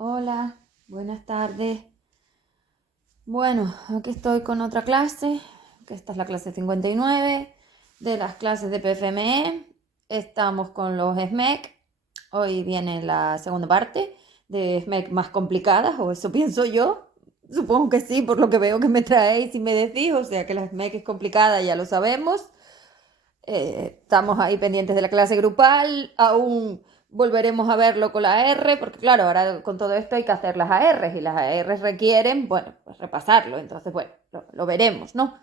Hola, buenas tardes. Bueno, aquí estoy con otra clase, que esta es la clase 59 de las clases de PFME. Estamos con los SMEC. Hoy viene la segunda parte de SMEC más complicadas, o eso pienso yo. Supongo que sí, por lo que veo que me traéis y me decís, o sea que la SMEC es complicada, ya lo sabemos. Estamos ahí pendientes de la clase grupal, aún volveremos a verlo con la R, porque claro, ahora con todo esto hay que hacer las ARs y las ARs requieren, bueno, pues repasarlo, entonces bueno, lo veremos, ¿no?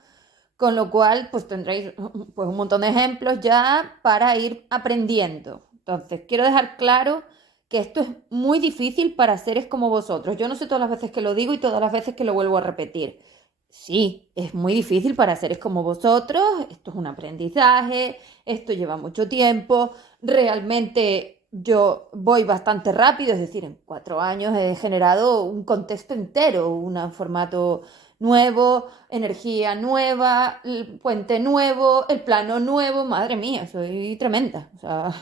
Con lo cual, pues tendréis pues un montón de ejemplos ya para ir aprendiendo. Entonces, quiero dejar claro que esto es muy difícil para seres como vosotros. Yo no sé todas las veces que lo digo y todas las veces que lo vuelvo a repetir. Sí, es muy difícil para seres como vosotros, esto es un aprendizaje, esto lleva mucho tiempo, realmente yo voy bastante rápido, es decir, en 4 años he generado un contexto entero, un formato nuevo, energía nueva, el puente nuevo, el plano nuevo, madre mía, soy tremenda, o sea,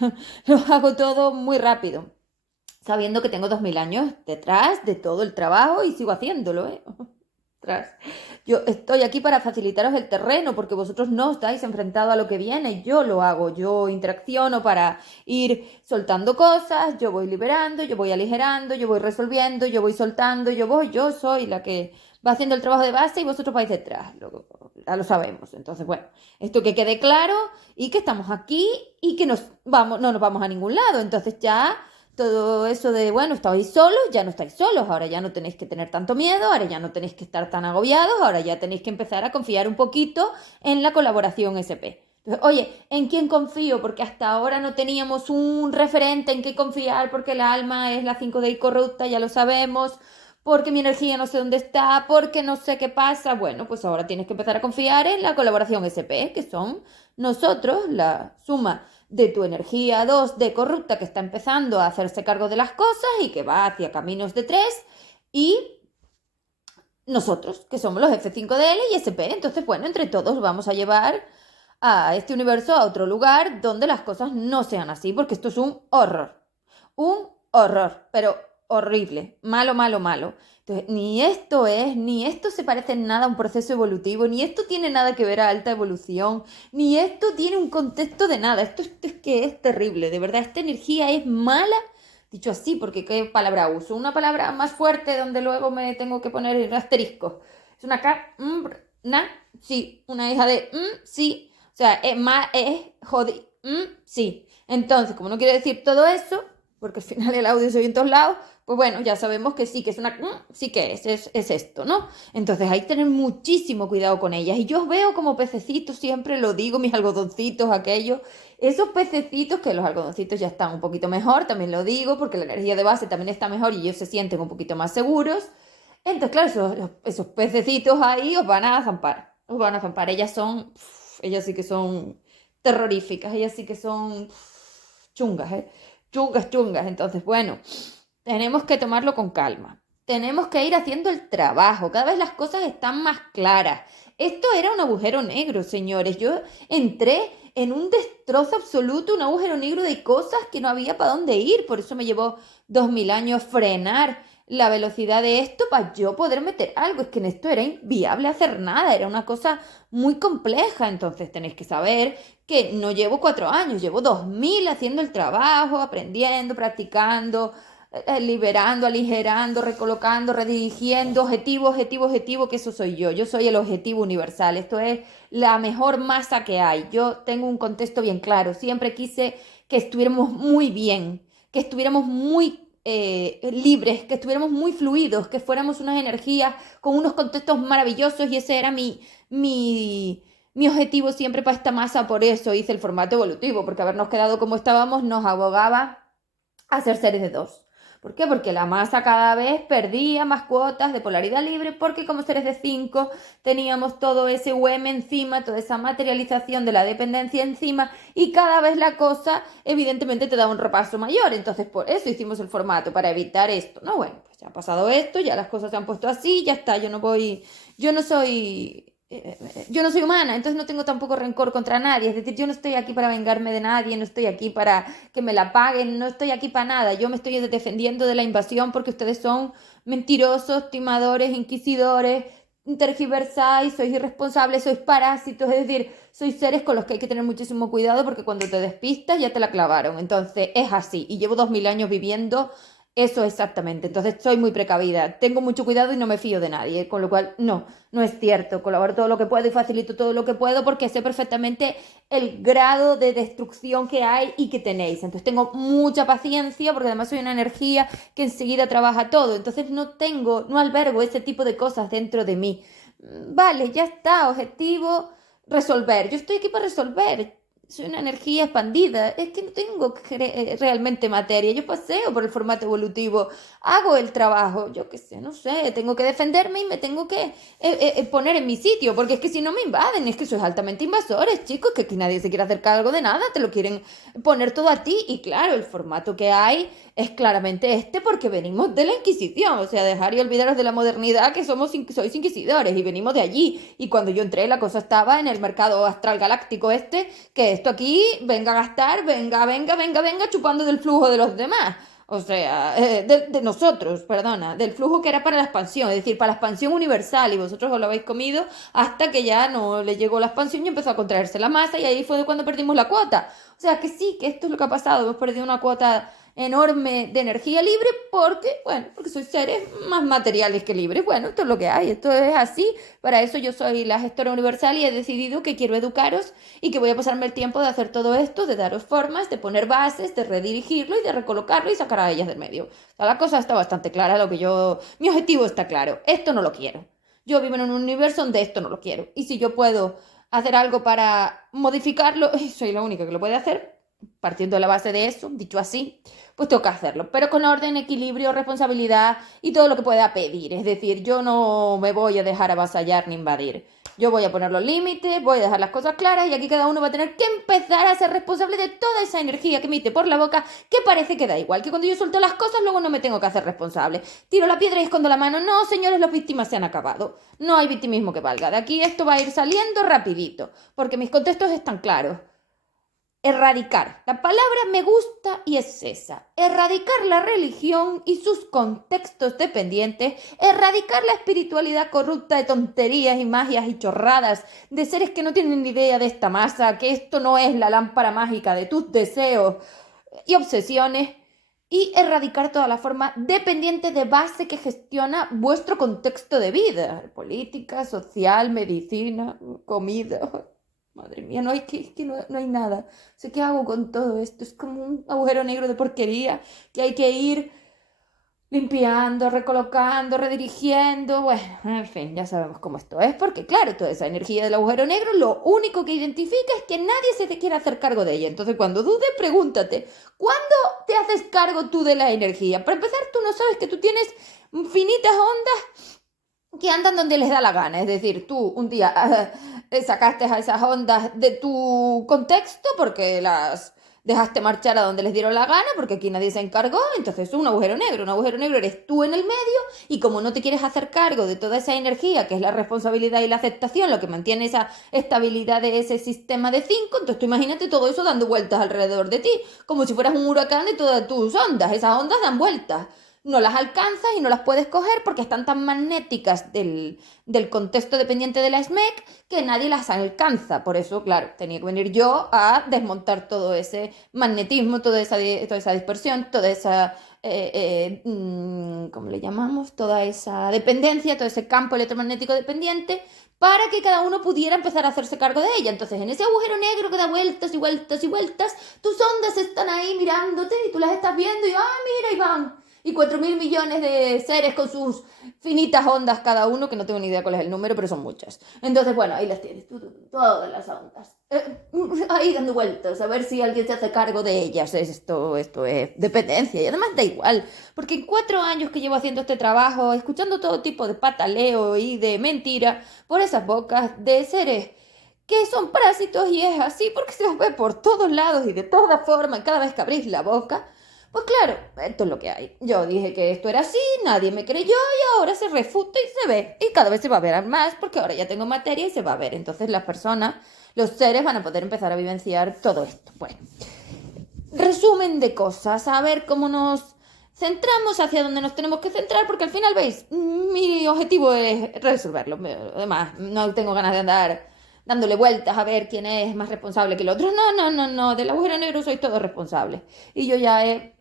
lo hago todo muy rápido, sabiendo que tengo 2000 años detrás de todo el trabajo y sigo haciéndolo, ¿eh? Tras. Yo estoy aquí para facilitaros el terreno porque vosotros no estáis enfrentados a lo que viene, yo lo hago, yo interacciono para ir soltando cosas, yo voy liberando, yo voy aligerando, yo voy resolviendo, yo voy soltando, yo soy la que va haciendo el trabajo de base y vosotros vais detrás, ya lo sabemos. Entonces, bueno, esto que quede claro y que estamos aquí y que no nos vamos a ningún lado, entonces ya todo eso de, bueno, estabais solos, ya no estáis solos, ahora ya no tenéis que tener tanto miedo, ahora ya no tenéis que estar tan agobiados, ahora ya tenéis que empezar a confiar un poquito en la colaboración SP. Entonces, oye, ¿en quién confío? Porque hasta ahora no teníamos un referente en qué confiar, porque el alma es la 5D corrupta, ya lo sabemos, porque mi energía no sé dónde está, porque no sé qué pasa. Bueno, pues ahora tienes que empezar a confiar en la colaboración SP, que son nosotros, la suma de tu energía 2D corrupta que está empezando a hacerse cargo de las cosas y que va hacia caminos de 3 y nosotros, que somos los F5DL y SP. Entonces, bueno, entre todos vamos a llevar a este universo a otro lugar donde las cosas no sean así, porque esto es un horror, pero horrible, malo, malo, malo. Entonces, ni esto se parece en nada a un proceso evolutivo, ni esto tiene nada que ver a alta evolución, ni esto tiene un contexto de nada. Esto es que es terrible, de verdad, esta energía es mala, dicho así, porque ¿qué palabra uso? Una palabra más fuerte donde luego me tengo que poner el asterisco. Es una K, na, sí, una hija de, sí. O sea, es jodi, sí. Entonces, como no quiere decir todo eso, porque al final el audio se oye en todos lados, pues bueno, ya sabemos que sí, que es una, sí que es esto, ¿no? Entonces hay que tener muchísimo cuidado con ellas. Y yo os veo como pececitos, siempre lo digo, mis algodoncitos, aquellos, esos pececitos que los algodoncitos ya están un poquito mejor, también lo digo, porque la energía de base también está mejor y ellos se sienten un poquito más seguros. Entonces, claro, esos pececitos ahí os van a zampar, os van a zampar. Ellas sí que son terroríficas, ellas sí que son chungas, ¿eh? Chungas, chungas. Entonces, bueno, tenemos que tomarlo con calma. Tenemos que ir haciendo el trabajo. Cada vez las cosas están más claras. Esto era un agujero negro, señores. Yo entré en un destrozo absoluto, un agujero negro de cosas que no había para dónde ir. Por eso me llevó 2000 años frenar la velocidad de esto para yo poder meter algo. Es que en esto era inviable hacer nada, era una cosa muy compleja. Entonces tenéis que saber que no llevo 4 años, llevo 2000 haciendo el trabajo, aprendiendo, practicando, liberando, aligerando, recolocando, redirigiendo, objetivo, objetivo, objetivo, que eso soy yo. Yo soy el objetivo universal. Esto es la mejor masa que hay. Yo tengo un contexto bien claro. Siempre quise que estuviéramos muy bien, que estuviéramos muy libres, que estuviéramos muy fluidos, que fuéramos unas energías con unos contextos maravillosos y ese era mi objetivo siempre para esta masa. Por eso hice el formato evolutivo, porque habernos quedado como estábamos nos abogaba a ser seres de dos. ¿Por qué? Porque la masa cada vez perdía más cuotas de polaridad libre, porque como seres de 5 teníamos todo ese UM encima, toda esa materialización de la dependencia encima, y cada vez la cosa evidentemente te da un repaso mayor. Entonces por eso hicimos el formato, para evitar esto. No, bueno, pues ya ha pasado esto, ya las cosas se han puesto así, ya está, yo no soy yo no soy humana, entonces no tengo tampoco rencor contra nadie. Es decir, yo no estoy aquí para vengarme de nadie, no estoy aquí para que me la paguen, no estoy aquí para nada. Yo me estoy defendiendo de la invasión porque ustedes son mentirosos, timadores, inquisidores, tergiversáis, sois irresponsables, sois parásitos, es decir, sois seres con los que hay que tener muchísimo cuidado porque cuando te despistas ya te la clavaron. Entonces es así y llevo 2000 años viviendo eso exactamente. Entonces soy muy precavida, tengo mucho cuidado y no me fío de nadie, con lo cual no, no es cierto. Colaboro todo lo que puedo y facilito todo lo que puedo porque sé perfectamente el grado de destrucción que hay y que tenéis. Entonces tengo mucha paciencia porque además soy una energía que enseguida trabaja todo. Entonces no albergo ese tipo de cosas dentro de mí. Vale, ya está, objetivo, resolver. Yo estoy aquí para resolver. Soy una energía expandida. Es que no tengo realmente materia. Yo paseo por el formato evolutivo. Hago el trabajo. Yo qué sé, no sé. Tengo que defenderme y me tengo que poner en mi sitio. Porque es que si no me invaden, es que sois altamente invasores, chicos. Que aquí nadie se quiere hacer cargo de nada. Te lo quieren poner todo a ti. Y claro, el formato que hay es claramente este porque venimos de la Inquisición. O sea, dejar y olvidaros de la modernidad que sois inquisidores y venimos de allí. Y cuando yo entré, la cosa estaba en el mercado astral galáctico este, que esto aquí, venga a gastar, venga, venga, venga, venga, chupando del flujo de los demás. O sea, de nosotros, perdona, del flujo que era para la expansión, es decir, para la expansión universal, y vosotros os lo habéis comido hasta que ya no le llegó la expansión y empezó a contraerse la masa, y ahí fue cuando perdimos la cuota. O sea, que sí, que esto es lo que ha pasado, hemos perdido una cuota enorme de energía libre porque, bueno, porque sois seres más materiales que libres. Bueno, esto es lo que hay, esto es así. Para eso yo soy la gestora universal y he decidido que quiero educaros y que voy a pasarme el tiempo de hacer todo esto, de daros formas, de poner bases, de redirigirlo y de recolocarlo y sacar a ellas del medio. O sea, la cosa está bastante clara, mi objetivo está claro. Esto no lo quiero. Yo vivo en un universo donde esto no lo quiero. Y si yo puedo hacer algo para modificarlo, soy la única que lo puede hacer, partiendo de la base de eso, dicho así, pues tengo que hacerlo, pero con orden, equilibrio, responsabilidad y todo lo que pueda pedir. Es decir, yo no me voy a dejar avasallar ni invadir. Yo voy a poner los límites, voy a dejar las cosas claras y aquí cada uno va a tener que empezar a ser responsable de toda esa energía que emite por la boca, que parece que da igual, que cuando yo suelto las cosas luego no me tengo que hacer responsable. Tiro la piedra y escondo la mano. No, señores, las víctimas se han acabado. No hay victimismo que valga. De aquí esto va a ir saliendo rapidito, porque mis contextos están claros. Erradicar. La palabra me gusta y es esa. Erradicar la religión y sus contextos dependientes. Erradicar la espiritualidad corrupta de tonterías y magias y chorradas de seres que no tienen ni idea de esta masa, que esto no es la lámpara mágica de tus deseos y obsesiones. Y erradicar toda la forma dependiente de base que gestiona vuestro contexto de vida. Política, social, medicina, comida. Madre mía, no hay nada. Sé qué hago con todo esto. Es como un agujero negro de porquería que hay que ir limpiando, recolocando, redirigiendo. Bueno, en fin, ya sabemos cómo esto es, porque claro, toda esa energía del agujero negro lo único que identifica es que nadie se te quiere hacer cargo de ella. Entonces, cuando dudes, pregúntate, ¿cuándo te haces cargo tú de la energía? Para empezar, tú no sabes que tú tienes infinitas ondas que andan donde les da la gana. Es decir, tú un día sacaste a esas ondas de tu contexto porque las dejaste marchar a donde les dieron la gana, porque aquí nadie se encargó, entonces es un agujero negro. Un agujero negro eres tú en el medio y como no te quieres hacer cargo de toda esa energía, que es la responsabilidad y la aceptación, lo que mantiene esa estabilidad de ese sistema de cinco, entonces tú imagínate todo eso dando vueltas alrededor de ti, como si fueras un huracán de todas tus ondas. Esas ondas dan vueltas, no las alcanzas y no las puedes coger porque están tan magnéticas del contexto dependiente de la SMEC que nadie las alcanza. Por eso, claro, tenía que venir yo a desmontar todo ese magnetismo, toda esa dispersión, toda esa, ¿cómo le llamamos? Toda esa dependencia, todo ese campo electromagnético dependiente, para que cada uno pudiera empezar a hacerse cargo de ella. Entonces, en ese agujero negro que da vueltas y vueltas y vueltas, tus ondas están ahí mirándote y tú las estás viendo y, mira, y van. Y 4.000 millones de seres con sus finitas ondas cada uno, que no tengo ni idea cuál es el número, pero son muchas. Entonces, bueno, ahí las tienes, todas las ondas. Ahí dando vueltas, a ver si alguien se hace cargo de ellas. Esto es dependencia, y además da igual, porque en 4 años que llevo haciendo este trabajo, escuchando todo tipo de pataleo y de mentira por esas bocas de seres que son parásitos, y es así porque se los ve por todos lados y de toda forma, y cada vez que abrís la boca, Pues claro, esto es lo que hay. Yo dije que esto era así, nadie me creyó y ahora se refuta y se ve. Y cada vez se va a ver más porque ahora ya tengo materia y se va a ver. Entonces las personas, los seres van a poder empezar a vivenciar todo esto. Bueno, resumen de cosas, a ver cómo nos centramos, hacia dónde nos tenemos que centrar, porque al final, veis, mi objetivo es resolverlo. Además, no tengo ganas de andar dándole vueltas a ver quién es más responsable que el otro. No, no, no, no, del agujero negro sois todos responsables. Y yo ya he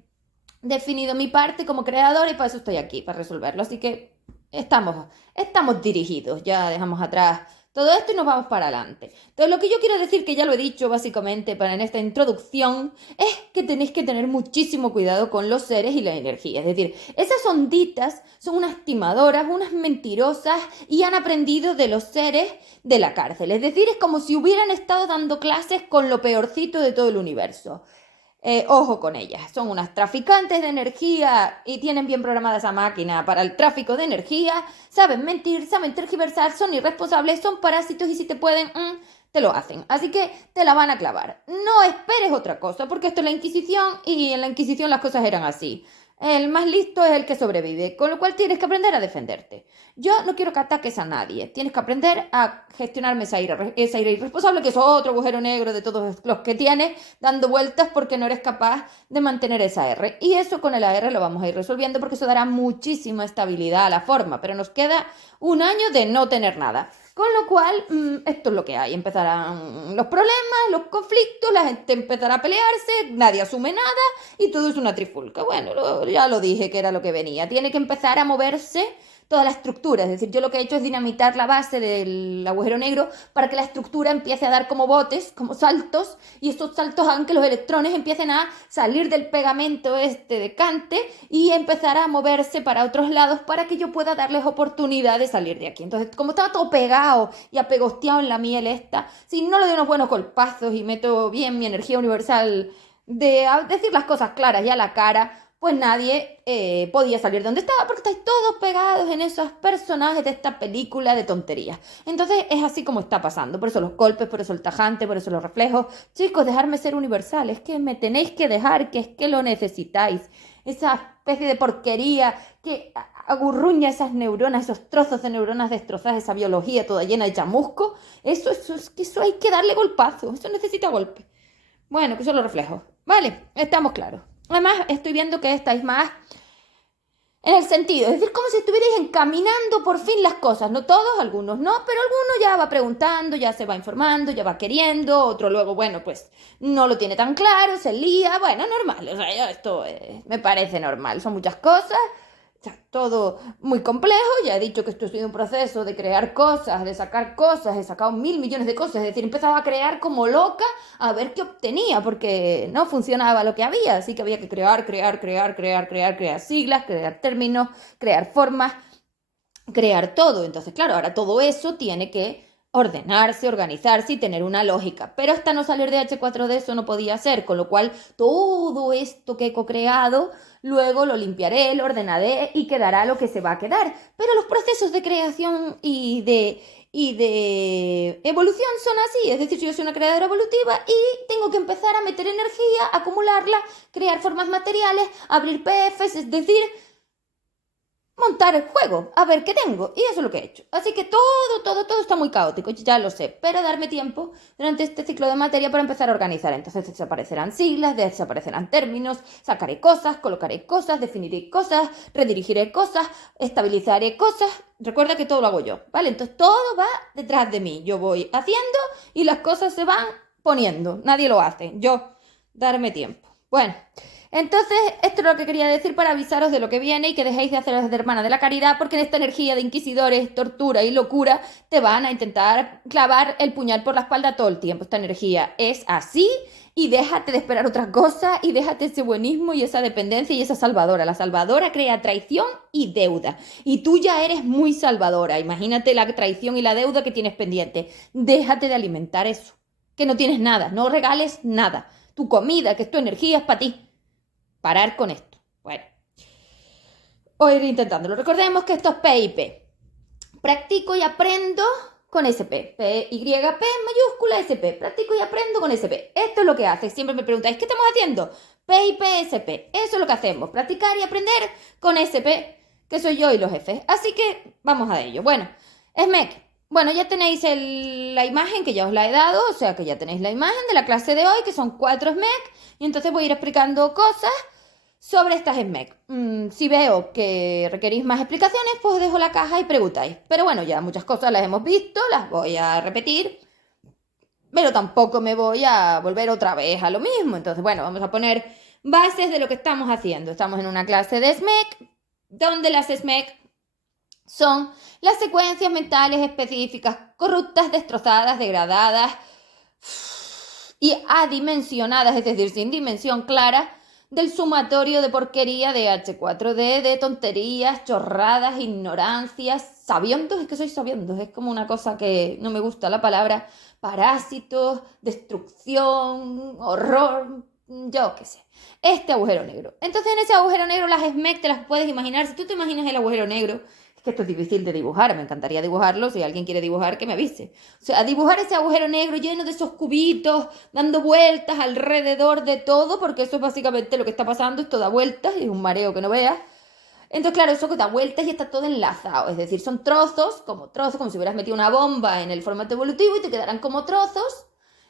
definido mi parte como creador y para eso estoy aquí, para resolverlo. Así que estamos dirigidos, ya dejamos atrás todo esto y nos vamos para adelante. Entonces, lo que yo quiero decir, que ya lo he dicho básicamente en esta introducción, es que tenéis que tener muchísimo cuidado con los seres y la energía. Es decir, esas onditas son unas timadoras, unas mentirosas y han aprendido de los seres de la cárcel. Es decir, es como si hubieran estado dando clases con lo peorcito de todo el universo. Ojo con ellas, son unas traficantes de energía y tienen bien programada esa máquina para el tráfico de energía, saben mentir, saben tergiversar, son irresponsables, son parásitos y si te pueden, te lo hacen. Así que te la van a clavar. No esperes otra cosa, porque esto es la Inquisición y en la Inquisición las cosas eran así. El más listo es el que sobrevive, con lo cual tienes que aprender a defenderte. Yo no quiero que ataques a nadie, tienes que aprender a gestionarme esa ira irresponsable, que es otro agujero negro de todos los que tienes, dando vueltas porque no eres capaz de mantener esa R. Y eso con el AR lo vamos a ir resolviendo porque eso dará muchísima estabilidad a la forma, pero nos queda un año de no tener nada. Con lo cual, esto es lo que hay. Empezarán los problemas, los conflictos, la gente empezará a pelearse, nadie asume nada y todo es una trifulca. Bueno, ya lo dije que era lo que venía. Tiene que empezar a moverse toda la estructura. Es decir, yo lo que he hecho es dinamitar la base del agujero negro para que la estructura empiece a dar como botes, como saltos, y estos saltos hagan que los electrones empiecen a salir del pegamento este de Cante y empezar a moverse para otros lados para que yo pueda darles oportunidad de salir de aquí. Entonces, como estaba todo pegado y apegosteado en la miel esta, si no le doy unos buenos golpazos y meto bien mi energía universal de decir las cosas claras y a la cara, pues nadie podía salir de donde estaba porque estáis todos pegados en esos personajes de esta película de tonterías. Entonces es así como está pasando, por eso los golpes, por eso el tajante, por eso los reflejos. Chicos, dejarme ser universal, es que me tenéis que dejar, que es que lo necesitáis. Esa especie de porquería que agurruña esas neuronas, esos trozos de neuronas destrozadas, esa biología toda llena de chamusco, eso hay que darle golpazo, eso necesita golpe. Bueno, que son los reflejos. Vale, estamos claros. Además, estoy viendo que estáis más en el sentido, es decir, como si estuvierais encaminando por fin las cosas. No todos, algunos no, pero alguno ya va preguntando, ya se va informando, ya va queriendo, otro luego, bueno, pues no lo tiene tan claro, se lía, bueno, normal. O sea, esto me parece normal, son muchas cosas. O sea, todo muy complejo, ya he dicho que esto ha sido un proceso de crear cosas, de sacar cosas, he sacado 1.000 millones de cosas, es decir, empezaba a crear como loca a ver qué obtenía, porque no funcionaba lo que había, así que había que crear siglas, crear términos, crear formas, crear todo. Entonces, claro, ahora todo eso tiene que ordenarse, organizarse y tener una lógica. Pero hasta no salir de H4D eso no podía ser, con lo cual todo esto que he co-creado, luego lo limpiaré, lo ordenaré y quedará lo que se va a quedar. Pero los procesos de creación y de evolución son así, es decir, yo soy una creadora evolutiva y tengo que empezar a meter energía, acumularla, crear formas materiales, abrir PFs, es decir, montar el juego, a ver qué tengo. Y eso es lo que he hecho. Así que todo está muy caótico, ya lo sé. Pero darme tiempo durante este ciclo de materia para empezar a organizar. Entonces desaparecerán siglas, desaparecerán términos, sacaré cosas, colocaré cosas, definiré cosas, redirigiré cosas, estabilizaré cosas. Recuerda que todo lo hago yo, ¿vale? Entonces todo va detrás de mí. Yo voy haciendo y las cosas se van poniendo. Nadie lo hace. Yo, darme tiempo. Bueno. Entonces, esto es lo que quería decir para avisaros de lo que viene y que dejéis de haceros de hermana de la caridad, porque en esta energía de inquisidores, tortura y locura te van a intentar clavar el puñal por la espalda todo el tiempo. Esta energía es así y déjate de esperar otra cosa y déjate ese buenismo y esa dependencia y esa salvadora. La salvadora crea traición y deuda y tú ya eres muy salvadora. Imagínate la traición y la deuda que tienes pendiente. Déjate de alimentar eso, que no tienes nada, no regales nada. Tu comida, que es tu energía, es para ti. Parar con esto. Bueno, voy a ir intentándolo. Recordemos que esto es PIP. Practico y aprendo con SP. PYP mayúscula SP. Practico y aprendo con SP. Esto es lo que hace. Siempre me preguntáis, ¿qué estamos haciendo? y PSP. Eso es lo que hacemos, practicar y aprender con SP, que soy yo y los jefes. Así que vamos a ello. Bueno, SMEC. Bueno, ya tenéis la imagen que ya os la he dado, o sea que ya tenéis la imagen de la clase de hoy, que son 4 SMEC, y entonces voy a ir explicando cosas sobre estas SMEC. Si veo que requerís más explicaciones, pues os dejo la caja y preguntáis. Pero bueno, ya muchas cosas las hemos visto, las voy a repetir, pero tampoco me voy a volver otra vez a lo mismo. Entonces, bueno, vamos a poner bases de lo que estamos haciendo. Estamos en una clase de SMEC, donde las SMEC son las secuencias mentales específicas, corruptas, destrozadas, degradadas y adimensionadas, es decir, sin dimensión clara, del sumatorio de porquería de H4D, de tonterías, chorradas, ignorancias, sabiondos, es que soy sabiondos, es como una cosa que no me gusta la palabra, parásitos, destrucción, horror, yo qué sé. Este agujero negro. Entonces en ese agujero negro las SMEC te las puedes imaginar. Si tú te imaginas el agujero negro, es que esto es difícil de dibujar, me encantaría dibujarlo, si alguien quiere dibujar que me avise. O sea, dibujar ese agujero negro lleno de esos cubitos, dando vueltas alrededor de todo, porque eso es básicamente lo que está pasando, esto da vueltas, y es un mareo que no veas. Entonces, claro, eso que da vueltas y está todo enlazado, es decir, son trozos, como si hubieras metido una bomba en el formato evolutivo y te quedarán como trozos.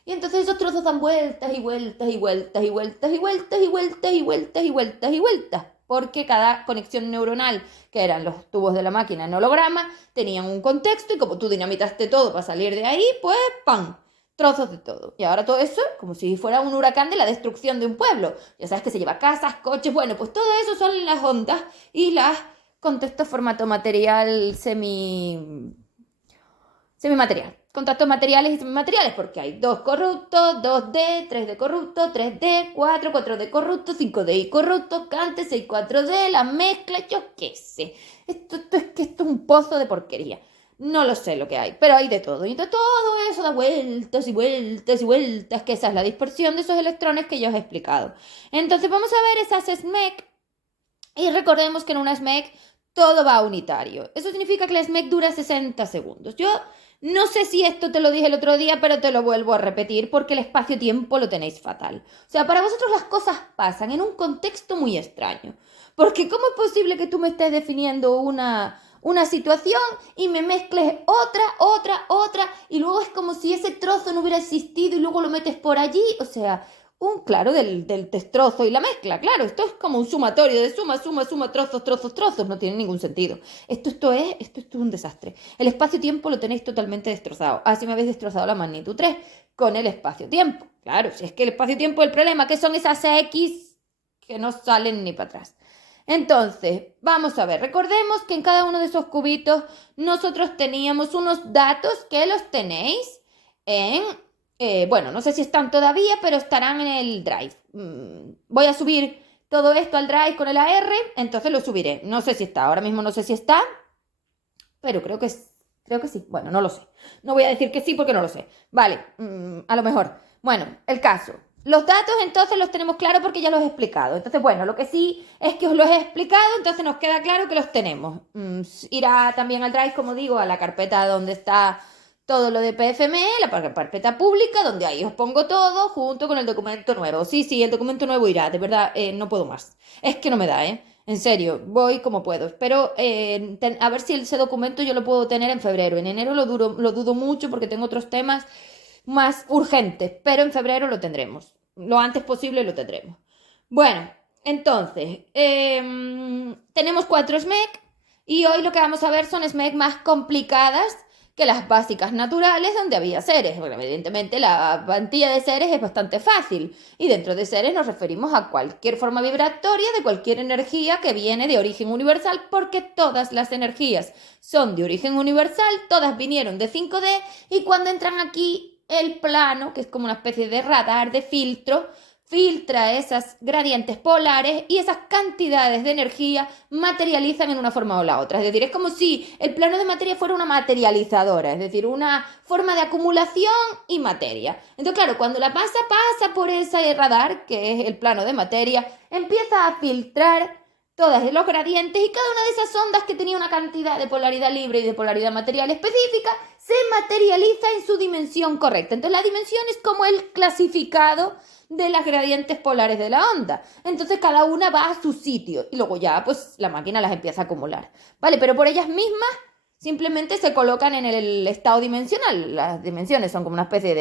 Y entonces esos trozos dan vueltas y vueltas y vueltas y vueltas y vueltas y vueltas y vueltas y vueltas y vueltas. Porque cada conexión neuronal, que eran los tubos de la máquina en holograma, tenían un contexto y como tú dinamitaste todo para salir de ahí, pues ¡pam! Trozos de todo. Y ahora todo eso, como si fuera un huracán de la destrucción de un pueblo. Ya sabes que se lleva casas, coches, bueno, pues todo eso son las ondas y las contextos formato material semimaterial. Contactos materiales y semimateriales, porque hay 2 corruptos, 2D, 3D corrupto, 3D, 4D corrupto, 5D corrupto, Cante, 6, 4D, la mezcla, yo qué sé. Esto es un pozo de porquería. No lo sé lo que hay, pero hay de todo. Y entonces todo eso da vueltas y vueltas y vueltas, que esa es la dispersión de esos electrones que ya os he explicado. Entonces vamos a ver esas SMEC y recordemos que en una SMEC todo va unitario. Eso significa que la SMEC dura 60 segundos. Yo no sé si esto te lo dije el otro día, pero te lo vuelvo a repetir porque el espacio-tiempo lo tenéis fatal. O sea, para vosotros las cosas pasan en un contexto muy extraño. Porque ¿cómo es posible que tú me estés definiendo una situación y me mezcles otra, y luego es como si ese trozo no hubiera existido y luego lo metes por allí? O sea, claro, del destrozo y la mezcla, claro, esto es como un sumatorio de suma, trozos, no tiene ningún sentido. Esto es un desastre. El espacio-tiempo lo tenéis totalmente destrozado. Así me habéis destrozado la magnitud 3 con el espacio-tiempo. Claro, si es que el espacio-tiempo es el problema, que son esas X que no salen ni para atrás. Entonces, vamos a ver, recordemos que en cada uno de esos cubitos nosotros teníamos unos datos que los tenéis en... bueno, no sé si están todavía, pero estarán en el Drive. Voy a subir todo esto al Drive con el AR, entonces lo subiré. No sé si está, ahora mismo no sé si está, pero creo que sí. Bueno, no lo sé. No voy a decir que sí porque no lo sé. Vale, a lo mejor. Bueno, el caso. Los datos entonces los tenemos claros porque ya los he explicado. Entonces, bueno, lo que sí es que os los he explicado, entonces nos queda claro que los tenemos. Irá también al Drive, como digo, a la carpeta donde está todo lo de PFME, la carpeta pública, donde ahí os pongo todo junto con el documento nuevo. Sí, el documento nuevo irá, de verdad, no puedo más. Es que no me da, en serio, voy como puedo. Espero a ver si ese documento yo lo puedo tener en febrero. En enero lo dudo mucho porque tengo otros temas más urgentes, pero en febrero lo tendremos. Lo antes posible lo tendremos. Bueno, entonces, tenemos 4 SMEC y hoy lo que vamos a ver son SMEC más complicadas que las básicas naturales donde había seres. Bueno, evidentemente la plantilla de seres es bastante fácil y dentro de seres nos referimos a cualquier forma vibratoria de cualquier energía que viene de origen universal, porque todas las energías son de origen universal, todas vinieron de 5D y cuando entran aquí el plano, que es como una especie de radar, de filtro, filtra esas gradientes polares y esas cantidades de energía materializan en una forma o la otra. Es decir, es como si el plano de materia fuera una materializadora, es decir, una forma de acumulación y materia. Entonces, claro, cuando la masa pasa por ese radar, que es el plano de materia, empieza a filtrar todos los gradientes y cada una de esas ondas que tenía una cantidad de polaridad libre y de polaridad material específica se materializa en su dimensión correcta. Entonces la dimensión es como el clasificado de las gradientes polares de la onda. Entonces cada una va a su sitio y luego ya pues la máquina las empieza a acumular. ¿Vale? Pero por ellas mismas simplemente se colocan en el estado dimensional. Las dimensiones son como una especie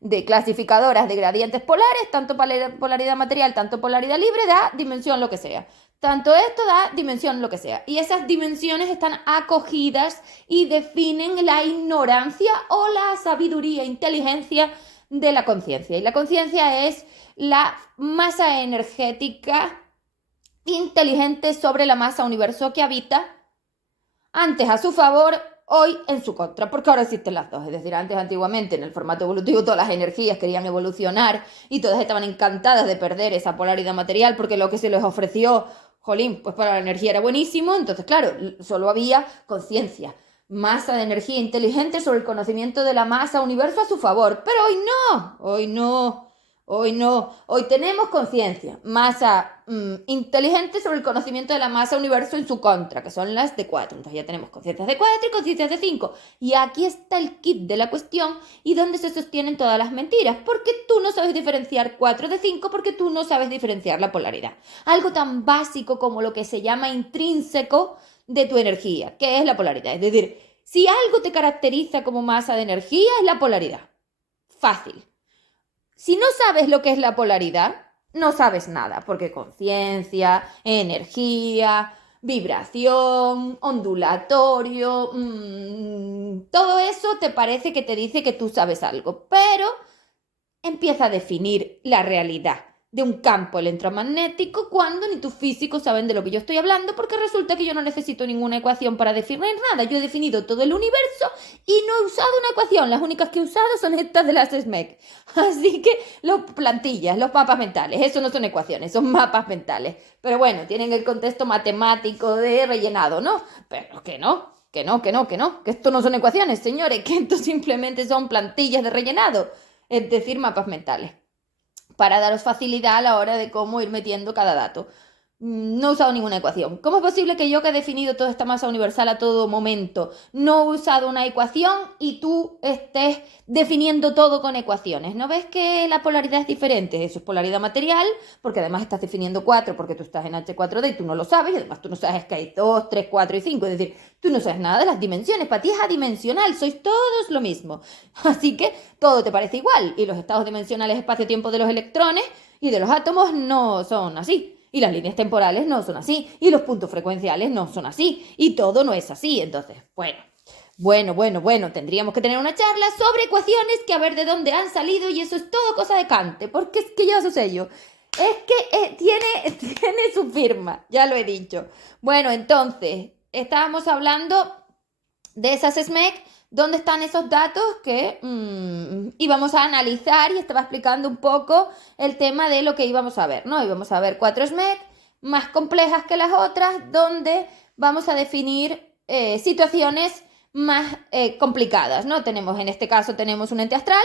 de clasificadoras de gradientes polares, tanto polaridad material, tanto polaridad libre, da dimensión lo que sea. Tanto esto da dimensión lo que sea. Y esas dimensiones están acogidas y definen la ignorancia o la sabiduría, inteligencia de la conciencia. Y la conciencia es la masa energética inteligente sobre la masa universo que habita, antes a su favor, hoy en su contra, porque ahora existen las dos. Es decir, antes, antiguamente, en el formato evolutivo, todas las energías querían evolucionar y todas estaban encantadas de perder esa polaridad material porque lo que se les ofreció, jolín, pues para la energía era buenísimo. Entonces, claro, solo había conciencia, masa de energía inteligente sobre el conocimiento de la masa universo a su favor. Pero hoy no, hoy no. Hoy no, hoy tenemos conciencia, masa inteligente sobre el conocimiento de la masa universo en su contra, que son las de 4. Entonces ya tenemos conciencias de 4 y conciencias de 5. Y aquí está el kit de la cuestión y donde se sostienen todas las mentiras, porque tú no sabes diferenciar 4 de 5, porque tú no sabes diferenciar la polaridad. Algo tan básico como lo que se llama intrínseco de tu energía, que es la polaridad. Es decir, si algo te caracteriza como masa de energía, es la polaridad. Fácil. Si no sabes lo que es la polaridad, no sabes nada, porque conciencia, energía, vibración, ondulatorio, todo eso te parece que te dice que tú sabes algo, pero empieza a definir la realidad de un campo electromagnético cuando ni tus físicos saben de lo que yo estoy hablando, porque resulta que yo no necesito ninguna ecuación para definir nada. Yo he definido todo el universo y no he usado una ecuación. Las únicas que he usado son estas de las SMEC. Así que los plantillas, los mapas mentales, eso no son ecuaciones, son mapas mentales. Pero bueno, tienen el contexto matemático de rellenado, ¿no? Pero que no. Que esto no son ecuaciones, señores, que esto simplemente son plantillas de rellenado, es decir, mapas mentales, para daros facilidad a la hora de cómo ir metiendo cada dato. No he usado ninguna ecuación. ¿Cómo es posible que yo, que he definido toda esta masa universal a todo momento, no he usado una ecuación y tú estés definiendo todo con ecuaciones? ¿No ves que la polaridad es diferente? Eso es polaridad material, porque además estás definiendo 4, porque tú estás en H4D y tú no lo sabes, y además tú no sabes que hay 2, 3, 4 y 5. Es decir, tú no sabes nada de las dimensiones. Para ti es adimensional, sois todos lo mismo. Así que todo te parece igual. Y los estados dimensionales espacio-tiempo de los electrones y de los átomos no son así. Y las líneas temporales no son así. Y los puntos frecuenciales no son así. Y todo no es así. Entonces, bueno. Tendríamos que tener una charla sobre ecuaciones, que a ver de dónde han salido. Y eso es todo cosa de Kant, porque es que lleva su sello. Es que tiene su firma. Ya lo he dicho. Bueno, entonces, estábamos hablando de esas SMEC. ¿Dónde están esos datos que íbamos a analizar? Y estaba explicando un poco el tema de lo que íbamos a ver, ¿no? Íbamos a ver 4 SMEC más complejas que las otras, donde vamos a definir situaciones más complicadas, ¿no? En este caso tenemos un ente astral,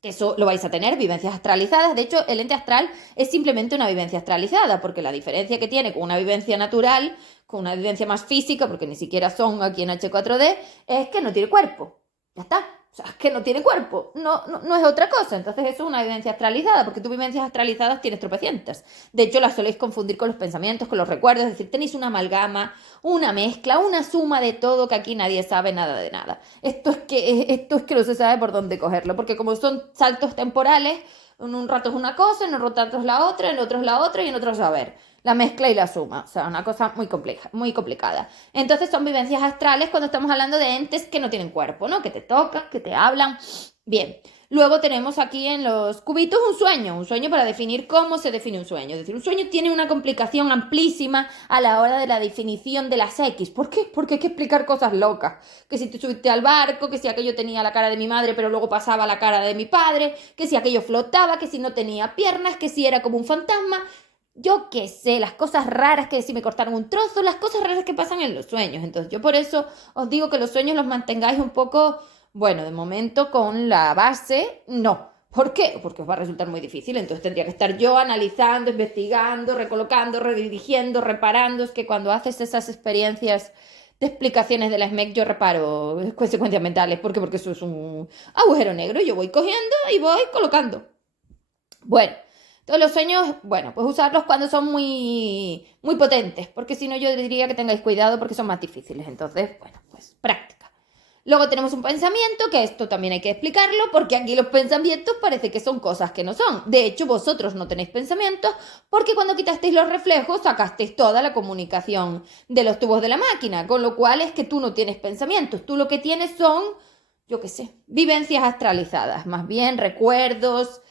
que eso lo vais a tener, vivencias astralizadas. De hecho, el ente astral es simplemente una vivencia astralizada, porque la diferencia que tiene con una vivencia natural, con una vivencia más física, porque ni siquiera son aquí en H4D, es que no tiene cuerpo. Ya está. O sea, es que no tiene cuerpo. No es otra cosa. Entonces eso es una vivencia astralizada, porque tú vivencias astralizadas tienes tropecientas. De hecho, las soléis confundir con los pensamientos, con los recuerdos. Es decir, tenéis una amalgama, una mezcla, una suma de todo, que aquí nadie sabe nada de nada. Esto es que no se sabe por dónde cogerlo, porque como son saltos temporales, en un rato es una cosa, en otro rato es la otra, en otro es la otra y en otro es saber. La mezcla y la suma, o sea, una cosa muy compleja, muy complicada. Entonces son vivencias astrales cuando estamos hablando de entes que no tienen cuerpo, ¿no? Que te tocan, que te hablan. Bien, luego tenemos aquí en los cubitos un sueño para definir cómo se define un sueño. Es decir, un sueño tiene una complicación amplísima a la hora de la definición de las X. ¿Por qué? Porque hay que explicar cosas locas. Que si te subiste al barco, que si aquello tenía la cara de mi madre pero luego pasaba la cara de mi padre, que si aquello flotaba, que si no tenía piernas, que si era como un fantasma. Yo qué sé, las cosas raras, que si me cortaron un trozo, las cosas raras que pasan en los sueños. Entonces yo por eso os digo que los sueños los mantengáis un poco, bueno, de momento con la base, no. ¿Por qué? Porque os va a resultar muy difícil. Entonces tendría que estar yo analizando, investigando, recolocando, redirigiendo, reparando. Es que cuando haces esas experiencias de explicaciones de la SMEC, yo reparo consecuencias mentales. ¿Por qué? Porque eso es un agujero negro. Yo voy cogiendo y voy colocando. Bueno, todos los sueños, bueno, pues usarlos cuando son muy, muy potentes, porque si no yo diría que tengáis cuidado porque son más difíciles. Entonces, bueno, pues práctica. Luego tenemos un pensamiento, que esto también hay que explicarlo, porque aquí los pensamientos parece que son cosas que no son. De hecho, vosotros no tenéis pensamientos, porque cuando quitasteis los reflejos sacasteis toda la comunicación de los tubos de la máquina, con lo cual es que tú no tienes pensamientos, tú lo que tienes son, yo qué sé, vivencias astralizadas, más bien recuerdos,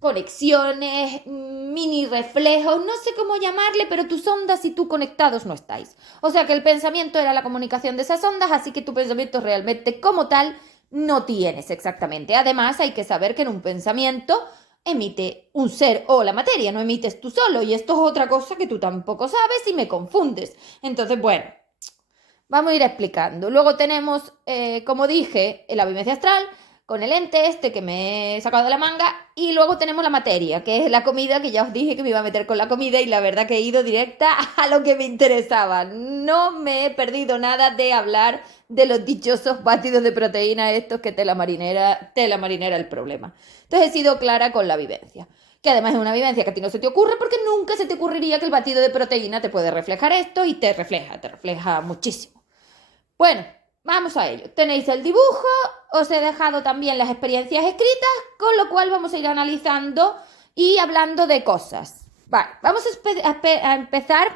conexiones, mini reflejos, no sé cómo llamarle, pero tus ondas y tú conectados no estáis. O sea que el pensamiento era la comunicación de esas ondas, así que tu pensamiento realmente como tal no tienes exactamente. Además, hay que saber que en un pensamiento emite un ser o la materia, no emites tú solo, y esto es otra cosa que tú tampoco sabes y me confundes. Entonces, bueno, vamos a ir explicando. Luego tenemos, como dije, la vivencia astral con el ente este que me he sacado de la manga. Y luego tenemos la materia, que es la comida, que ya os dije que me iba a meter con la comida y la verdad que he ido directa a lo que me interesaba. No me he perdido nada de hablar de los dichosos batidos de proteína estos que tela marinera el problema. Entonces he sido clara con la vivencia, que además es una vivencia que a ti no se te ocurre porque nunca se te ocurriría que el batido de proteína te puede reflejar esto y te refleja muchísimo. Bueno, vamos a ello. Tenéis el dibujo, os he dejado también las experiencias escritas, con lo cual vamos a ir analizando y hablando de cosas. Vale, vamos a empezar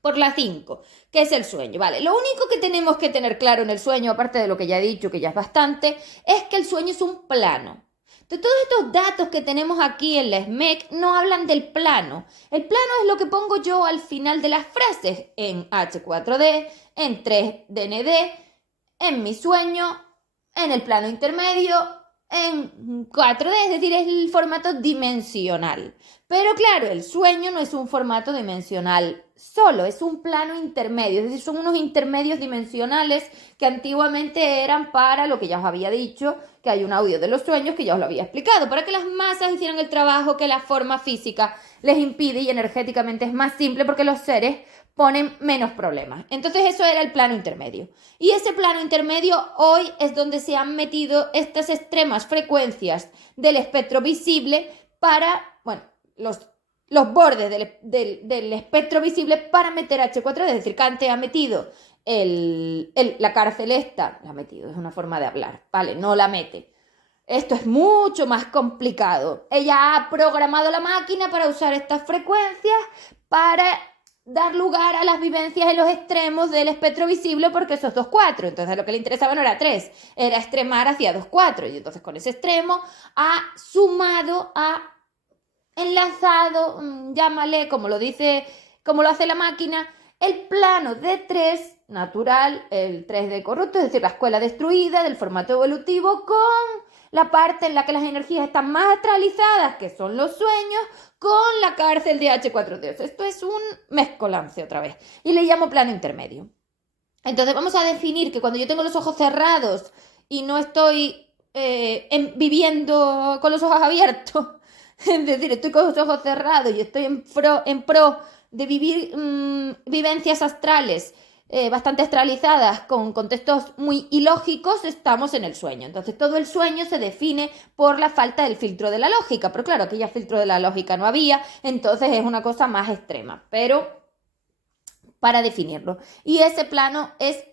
por la 5, que es el sueño. Vale, lo único que tenemos que tener claro en el sueño, aparte de lo que ya he dicho, que ya es bastante, es que el sueño es un plano. De todos estos datos que tenemos aquí en la SMEC no hablan del plano. El plano es lo que pongo yo al final de las frases en H4D, en 3DND, en mi sueño, en el plano intermedio, en 4D, es decir, es el formato dimensional. Pero claro, el sueño no es un formato dimensional solo, es un plano intermedio, es decir, son unos intermedios dimensionales que antiguamente eran para lo que ya os había dicho, que hay un audio de los sueños que ya os lo había explicado, para que las masas hicieran el trabajo que la forma física les impide y energéticamente es más simple porque los seres ponen menos problemas. Entonces eso era el plano intermedio. Y ese plano intermedio hoy es donde se han metido estas extremas frecuencias del espectro visible para, bueno, los bordes del espectro visible para meter H4D. Es decir, Kant ha metido la cárcel esta, la ha metido, es una forma de hablar, ¿vale? No la mete. Esto es mucho más complicado. Ella ha programado la máquina para usar estas frecuencias para dar lugar a las vivencias en los extremos del espectro visible, porque esos 2,4. Entonces lo que le interesaba no era 3, era extremar hacia 2,4. Y entonces con ese extremo ha sumado, ha enlazado, llámale como lo dice, como lo hace la máquina, el plano de 3 natural, el 3D corrupto, es decir, la escuela destruida del formato evolutivo, con la parte en la que las energías están más astralizadas, que son los sueños, con la cárcel de H4D. Esto es un mezcolance otra vez. Y le llamo plano intermedio. Entonces vamos a definir que cuando yo tengo los ojos cerrados y no estoy viviendo con los ojos abiertos, es decir, estoy con los ojos cerrados y estoy en pro de vivir vivencias astrales bastante astralizadas con contextos muy ilógicos, estamos en el sueño. Entonces todo el sueño se define por la falta del filtro de la lógica, pero claro, aquella filtro de la lógica no había, entonces es una cosa más extrema, pero para definirlo. Y ese plano es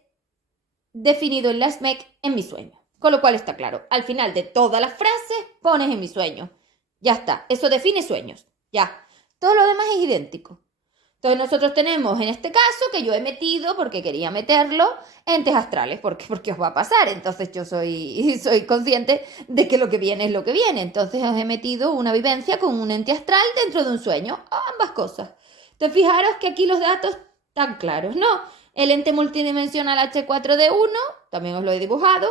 definido en la SMEC en mi sueño. Con lo cual está claro, al final de todas las frases pones en mi sueño. Ya está, eso define sueños. Ya, todo lo demás es idéntico. Entonces nosotros tenemos en este caso que yo he metido, porque quería meterlo, entes astrales, porque os va a pasar. Entonces yo soy consciente de que lo que viene es lo que viene. Entonces os he metido una vivencia con un ente astral dentro de un sueño, ambas cosas. Entonces fijaros que aquí los datos están claros, ¿no? El ente multidimensional H4D1, también os lo he dibujado,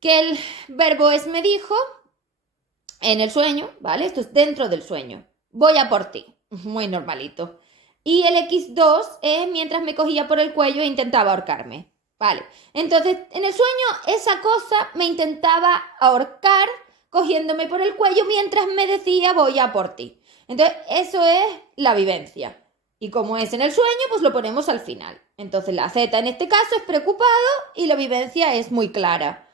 que el verbo es me dijo en el sueño, ¿vale? Esto es dentro del sueño. Voy a por ti. Muy normalito. Y el X2 es mientras me cogía por el cuello e intentaba ahorcarme. Vale. Entonces, en el sueño, esa cosa me intentaba ahorcar cogiéndome por el cuello mientras me decía voy a por ti. Entonces, eso es la vivencia. Y como es en el sueño, pues lo ponemos al final. Entonces, la Z en este caso es preocupado y la vivencia es muy clara.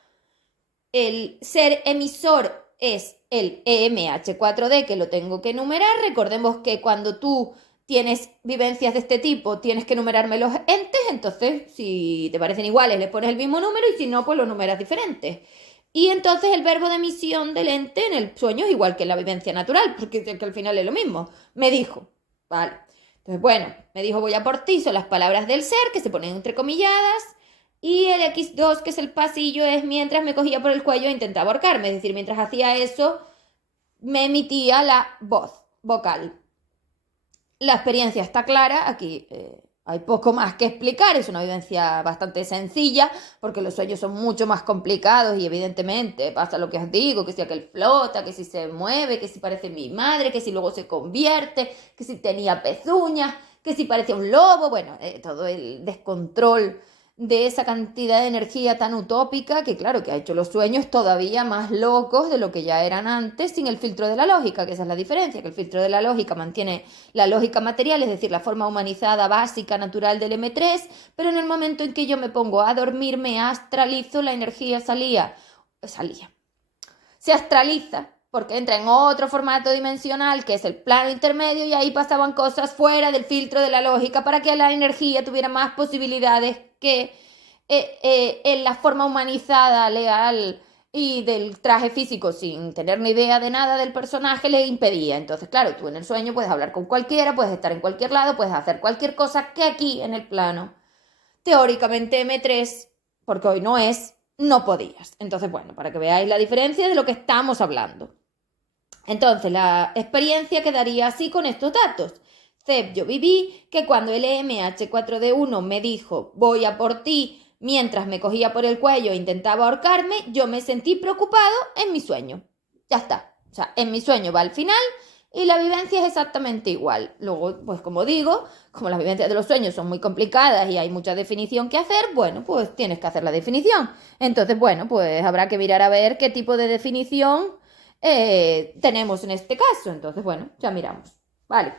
El ser emisor es el EMH4D, que lo tengo que enumerar. Recordemos que cuando tú tienes vivencias de este tipo, tienes que enumerarme los entes, entonces si te parecen iguales, les pones el mismo número y si no, pues lo numeras diferentes. Y entonces el verbo de emisión del ente en el sueño es igual que en la vivencia natural, porque que al final es lo mismo. Me dijo, ¿vale? Entonces, bueno, me dijo voy a por ti, son las palabras del ser, que se ponen entrecomilladas, y el X2, que es el pasillo, es mientras me cogía por el cuello e intentaba ahorcarme, es decir, mientras hacía eso, me emitía la voz vocal. La experiencia está clara, aquí hay poco más que explicar, es una vivencia bastante sencilla, porque los sueños son mucho más complicados y evidentemente pasa lo que os digo, que si aquel flota, que si se mueve, que si parece mi madre, que si luego se convierte, que si tenía pezuñas, que si parece un lobo, bueno, todo el descontrol de esa cantidad de energía tan utópica que claro, que ha hecho los sueños todavía más locos de lo que ya eran antes sin el filtro de la lógica, que esa es la diferencia, que el filtro de la lógica mantiene la lógica material, es decir, la forma humanizada básica natural del M3, pero en el momento en que yo me pongo a dormir me astralizo, la energía se astraliza porque entra en otro formato dimensional que es el plano intermedio y ahí pasaban cosas fuera del filtro de la lógica para que la energía tuviera más posibilidades que en la forma humanizada, leal y del traje físico sin tener ni idea de nada del personaje le impedía. Entonces, claro, tú en el sueño puedes hablar con cualquiera, puedes estar en cualquier lado, puedes hacer cualquier cosa que aquí en el plano, teóricamente M3, porque hoy no podías. Entonces, bueno, para que veáis la diferencia de lo que estamos hablando. Entonces, la experiencia quedaría así con estos datos. Yo viví que cuando el EMH4D1 me dijo voy a por ti mientras me cogía por el cuello e intentaba ahorcarme, yo me sentí preocupado en mi sueño. Ya está. O sea, en mi sueño va al final y la vivencia es exactamente igual. Luego, pues como digo, como las vivencias de los sueños son muy complicadas y hay mucha definición que hacer, bueno, pues tienes que hacer la definición. Entonces, bueno, pues habrá que mirar a ver qué tipo de definición tenemos en este caso. Entonces, bueno, ya miramos. Vale.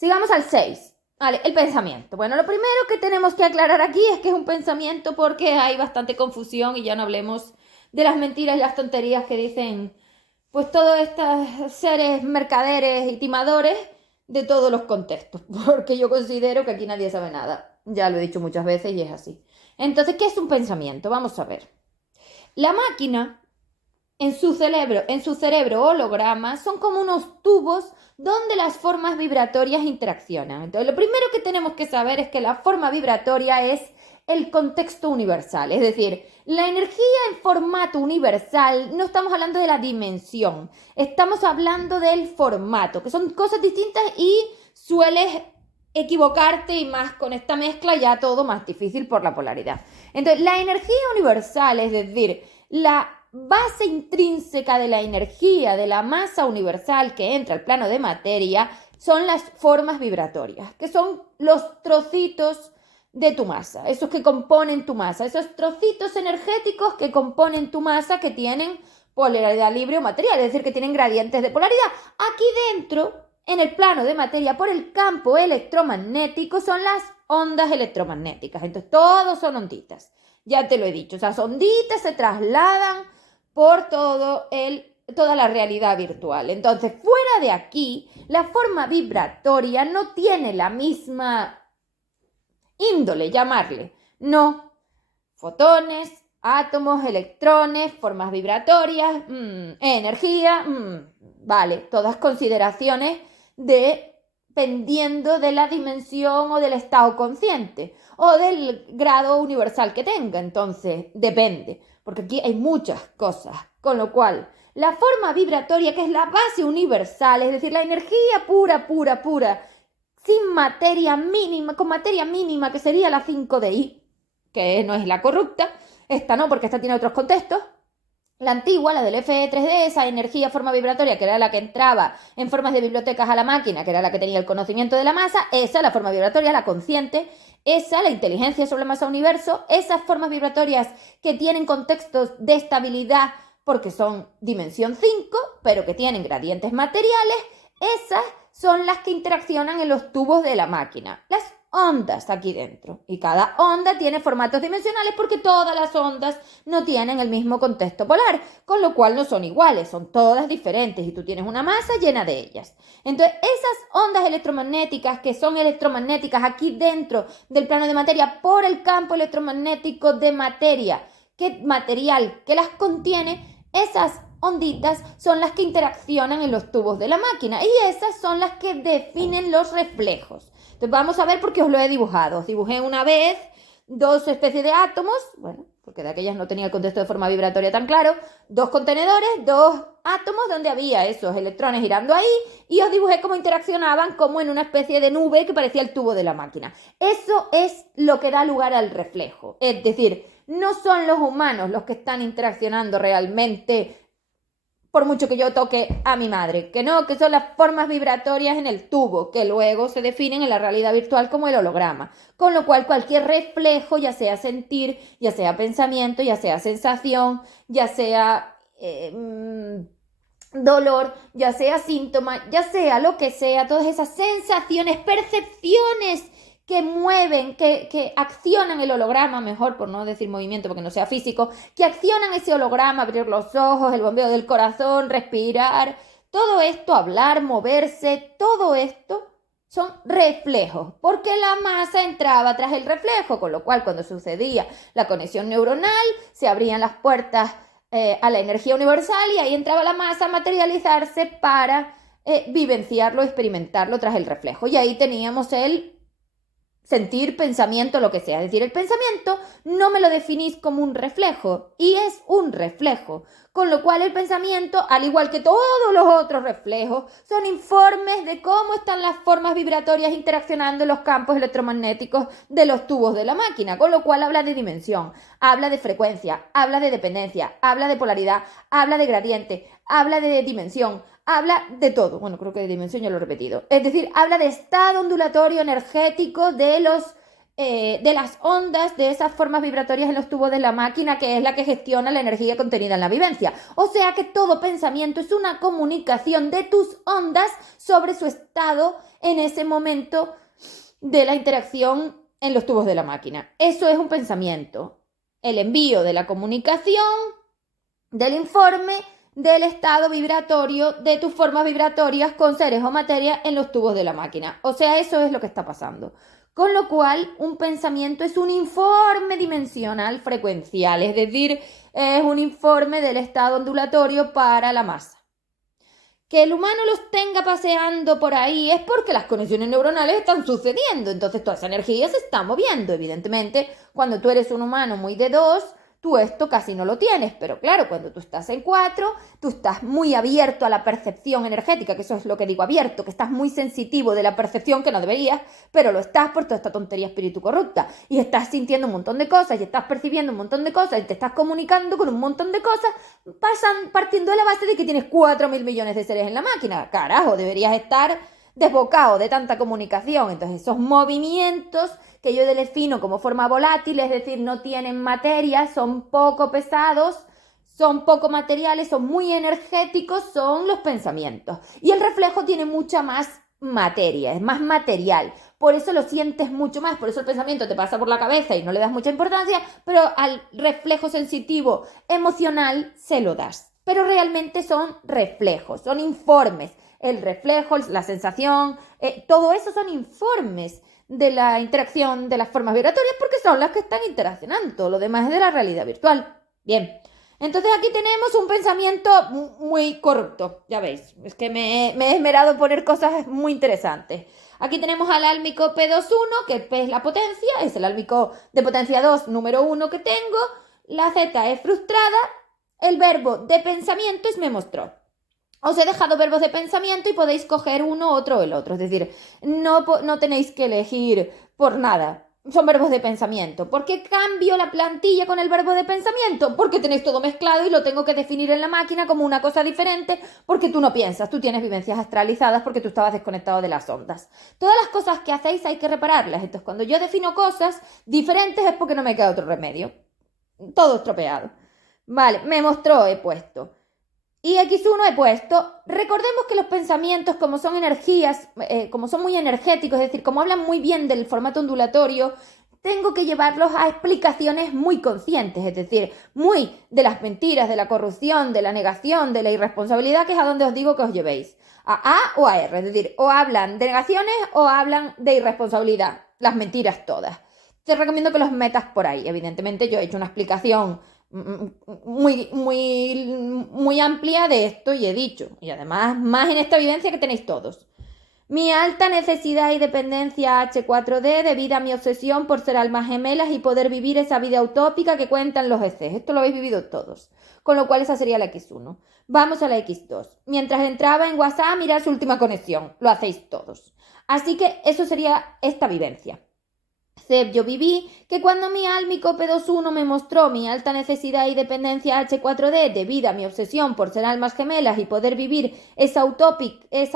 Sigamos al 6. Vale, el pensamiento. Bueno, lo primero que tenemos que aclarar aquí es que es un pensamiento porque hay bastante confusión y ya no hablemos de las mentiras y las tonterías que dicen pues todos estos seres mercaderes y timadores de todos los contextos, porque yo considero que aquí nadie sabe nada. Ya lo he dicho muchas veces y es así. Entonces, ¿qué es un pensamiento? Vamos a ver. La máquina en su cerebro holograma son como unos tubos donde las formas vibratorias interaccionan. Entonces, lo primero que tenemos que saber es que la forma vibratoria es el contexto universal, es decir, la energía en formato universal, no estamos hablando de la dimensión, estamos hablando del formato, que son cosas distintas y sueles equivocarte y más con esta mezcla ya todo más difícil por la polaridad. Entonces, la energía universal, es decir, la base intrínseca de la energía, de la masa universal que entra al plano de materia, son las formas vibratorias, que son los trocitos de tu masa, esos que componen tu masa, esos trocitos energéticos que componen tu masa que tienen polaridad libre o material, es decir, que tienen gradientes de polaridad. Aquí dentro, en el plano de materia, por el campo electromagnético, son las ondas electromagnéticas. Entonces, todos son onditas. Ya te lo he dicho, esas onditas se trasladan por toda la realidad virtual. Entonces, fuera de aquí, la forma vibratoria no tiene la misma índole, llamarle. No. Fotones, átomos, electrones, formas vibratorias, energía, vale, todas consideraciones dependiendo de la dimensión o del estado consciente o del grado universal que tenga. Entonces, depende, porque aquí hay muchas cosas, con lo cual la forma vibratoria, que es la base universal, es decir, la energía pura, sin materia mínima, con materia mínima que sería la 5DI, que no es la corrupta, esta no, porque esta tiene otros contextos. La antigua, la del FE3D, esa energía, forma vibratoria, que era la que entraba en formas de bibliotecas a la máquina, que era la que tenía el conocimiento de la masa, esa, la forma vibratoria, la consciente, esa, la inteligencia sobre la masa universo, esas formas vibratorias que tienen contextos de estabilidad porque son dimensión 5, pero que tienen gradientes materiales, esas son las que interaccionan en los tubos de la máquina. Las ondas aquí dentro. Y cada onda tiene formatos dimensionales porque todas las ondas no tienen el mismo contexto polar, con lo cual no son iguales, son todas diferentes y tú tienes una masa llena de ellas. Entonces, esas ondas electromagnéticas que son electromagnéticas aquí dentro del plano de materia por el campo electromagnético de materia, material que las contiene, esas onditas son las que interaccionan en los tubos de la máquina y esas son las que definen los reflejos. Entonces vamos a ver por qué os lo he dibujado. Os dibujé una vez dos especies de átomos, bueno, porque de aquellas no tenía el contexto de forma vibratoria tan claro, dos contenedores, dos átomos donde había esos electrones girando ahí y os dibujé cómo interaccionaban como en una especie de nube que parecía el tubo de la máquina. Eso es lo que da lugar al reflejo. Es decir, no son los humanos los que están interaccionando realmente por mucho que yo toque a mi madre, que no, que son las formas vibratorias en el tubo, que luego se definen en la realidad virtual como el holograma. Con lo cual cualquier reflejo, ya sea sentir, ya sea pensamiento, ya sea sensación, ya sea dolor, ya sea síntoma, ya sea lo que sea, todas esas sensaciones, percepciones que mueven, que accionan el holograma, mejor por no decir movimiento porque no sea físico, que accionan ese holograma, abrir los ojos, el bombeo del corazón, respirar, todo esto, hablar, moverse, todo esto son reflejos, porque la masa entraba tras el reflejo, con lo cual cuando sucedía la conexión neuronal, se abrían las puertas a la energía universal y ahí entraba la masa a materializarse para vivenciarlo, experimentarlo tras el reflejo. Y ahí teníamos el sentir, pensamiento, lo que sea. Es decir, el pensamiento no me lo definís como un reflejo y es un reflejo. Con lo cual el pensamiento, al igual que todos los otros reflejos, son informes de cómo están las formas vibratorias interaccionando en los campos electromagnéticos de los tubos de la máquina. Con lo cual habla de dimensión, habla de frecuencia, habla de dependencia, habla de polaridad, habla de gradiente, habla de dimensión, habla de todo. Bueno, creo que de dimensión ya lo he repetido. Es decir, habla de estado ondulatorio energético de las ondas, de esas formas vibratorias en los tubos de la máquina, que es la que gestiona la energía contenida en la vivencia. O sea que todo pensamiento es una comunicación de tus ondas sobre su estado en ese momento de la interacción en los tubos de la máquina. Eso es un pensamiento. El envío de la comunicación, del informe, del estado vibratorio de tus formas vibratorias con seres o materia en los tubos de la máquina. O sea, eso es lo que está pasando. Con lo cual, un pensamiento es un informe dimensional frecuencial, es decir, es un informe del estado ondulatorio para la masa. Que el humano los tenga paseando por ahí es porque las conexiones neuronales están sucediendo, entonces toda esa energía se está moviendo. Evidentemente, cuando tú eres un humano muy de 2, tú esto casi no lo tienes, pero claro, cuando tú estás en 4, tú estás muy abierto a la percepción energética, que eso es lo que digo abierto, que estás muy sensitivo de la percepción, que no deberías, pero lo estás por toda esta tontería espíritu corrupta, y estás sintiendo un montón de cosas, y estás percibiendo un montón de cosas, y te estás comunicando con un montón de cosas, partiendo de la base de que tienes 4.000 millones de seres en la máquina. Carajo, deberías estar desbocado de tanta comunicación. Entonces esos movimientos que yo defino como forma volátil, es decir, no tienen materia, son poco pesados, son poco materiales, son muy energéticos, son los pensamientos. Y el reflejo tiene mucha más materia, es más material. Por eso lo sientes mucho más, por eso el pensamiento te pasa por la cabeza y no le das mucha importancia, pero al reflejo sensitivo emocional se lo das. Pero realmente son reflejos, son informes. El reflejo, la sensación, todo eso son informes de la interacción de las formas vibratorias porque son las que están interaccionando. Todo lo demás es de la realidad virtual. Bien, entonces aquí tenemos un pensamiento muy corrupto, ya veis. Es que me he esmerado en poner cosas muy interesantes. Aquí tenemos al álmico P21, que es la potencia, es el álmico de potencia 2 número 1 que tengo. La Z es frustrada. El verbo de pensamiento es me mostró. Os he dejado verbos de pensamiento y podéis coger uno, otro o el otro. Es decir, no tenéis que elegir por nada. Son verbos de pensamiento. ¿Por qué cambio la plantilla con el verbo de pensamiento? Porque tenéis todo mezclado y lo tengo que definir en la máquina como una cosa diferente porque tú no piensas, tú tienes vivencias astralizadas porque tú estabas desconectado de las ondas. Todas las cosas que hacéis hay que repararlas. Entonces, cuando yo defino cosas diferentes es porque no me queda otro remedio. Todo estropeado. Vale, me mostró, he puesto. Y X1 he puesto, recordemos que los pensamientos, como son energías, como son muy energéticos, es decir, como hablan muy bien del formato ondulatorio, tengo que llevarlos a explicaciones muy conscientes, es decir, muy de las mentiras, de la corrupción, de la negación, de la irresponsabilidad, que es a donde os digo que os llevéis. A o a R, es decir, o hablan de negaciones o hablan de irresponsabilidad, las mentiras todas. Te recomiendo que los metas por ahí. Evidentemente yo he hecho una explicación muy amplia de esto y he dicho, y además más en esta vivencia que tenéis todos. Mi alta necesidad y dependencia H4D debido a mi obsesión por ser almas gemelas y poder vivir esa vida utópica que cuentan los ECs. Esto lo habéis vivido todos. Con lo cual esa sería la X1. Vamos a la X2. Mientras entraba en WhatsApp a mirar su última conexión. Lo hacéis todos. Así que eso sería esta vivencia. Yo viví que cuando mi álmico P21 me mostró mi alta necesidad y dependencia H4D debido a mi obsesión por ser almas gemelas y poder vivir esa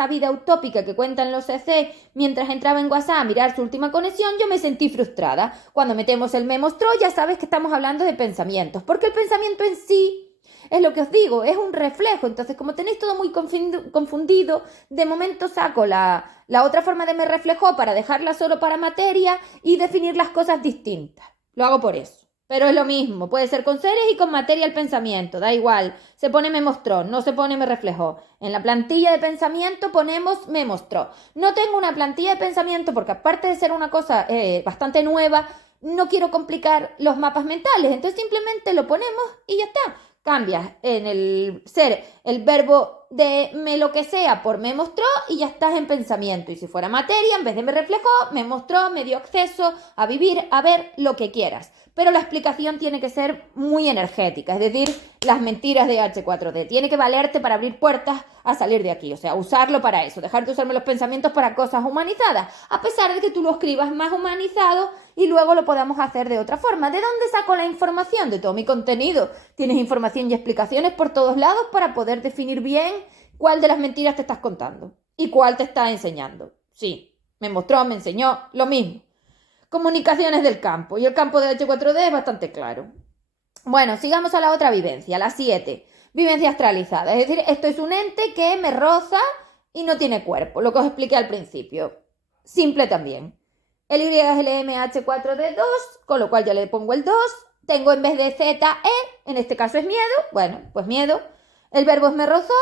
vida utópica que cuentan los EC mientras entraba en WhatsApp a mirar su última conexión, yo me sentí frustrada. Cuando metemos el me mostró, ya sabes que estamos hablando de pensamientos, porque el pensamiento en sí es lo que os digo, es un reflejo. Entonces, como tenéis todo muy confundido, de momento saco la otra forma de me reflejó para dejarla solo para materia y definir las cosas distintas. Lo hago por eso. Pero es lo mismo, puede ser con seres y con materia el pensamiento, da igual. Se pone me mostró, no se pone me reflejó. En la plantilla de pensamiento ponemos me mostró. No tengo una plantilla de pensamiento porque aparte de ser una cosa bastante nueva, no quiero complicar los mapas mentales. Entonces simplemente lo ponemos y ya está. Cambias en el ser el verbo de me lo que sea por me mostró y ya estás en pensamiento. Y si fuera materia, en vez de me reflejó, me mostró, me dio acceso a vivir, a ver lo que quieras. Pero la explicación tiene que ser muy energética, es decir, las mentiras de H4D. Tiene que valerte para abrir puertas a salir de aquí, o sea, usarlo para eso, dejar de usarme los pensamientos para cosas humanizadas, a pesar de que tú lo escribas más humanizado y luego lo podamos hacer de otra forma. ¿De dónde saco la información? De todo mi contenido. Tienes información y explicaciones por todos lados para poder definir bien cuál de las mentiras te estás contando y cuál te está enseñando. Sí, me mostró, me enseñó, lo mismo. Comunicaciones del campo. Y el campo de H4D es bastante claro. Bueno, sigamos a la otra vivencia, la 7. Vivencia astralizada. Es decir, esto es un ente que me roza y no tiene cuerpo. Lo que os expliqué al principio. Simple también. El Y es el MH4D2, con lo cual yo le pongo el 2. Tengo en vez de Z, E. En este caso es miedo. Bueno, pues miedo. El verbo es me rozó.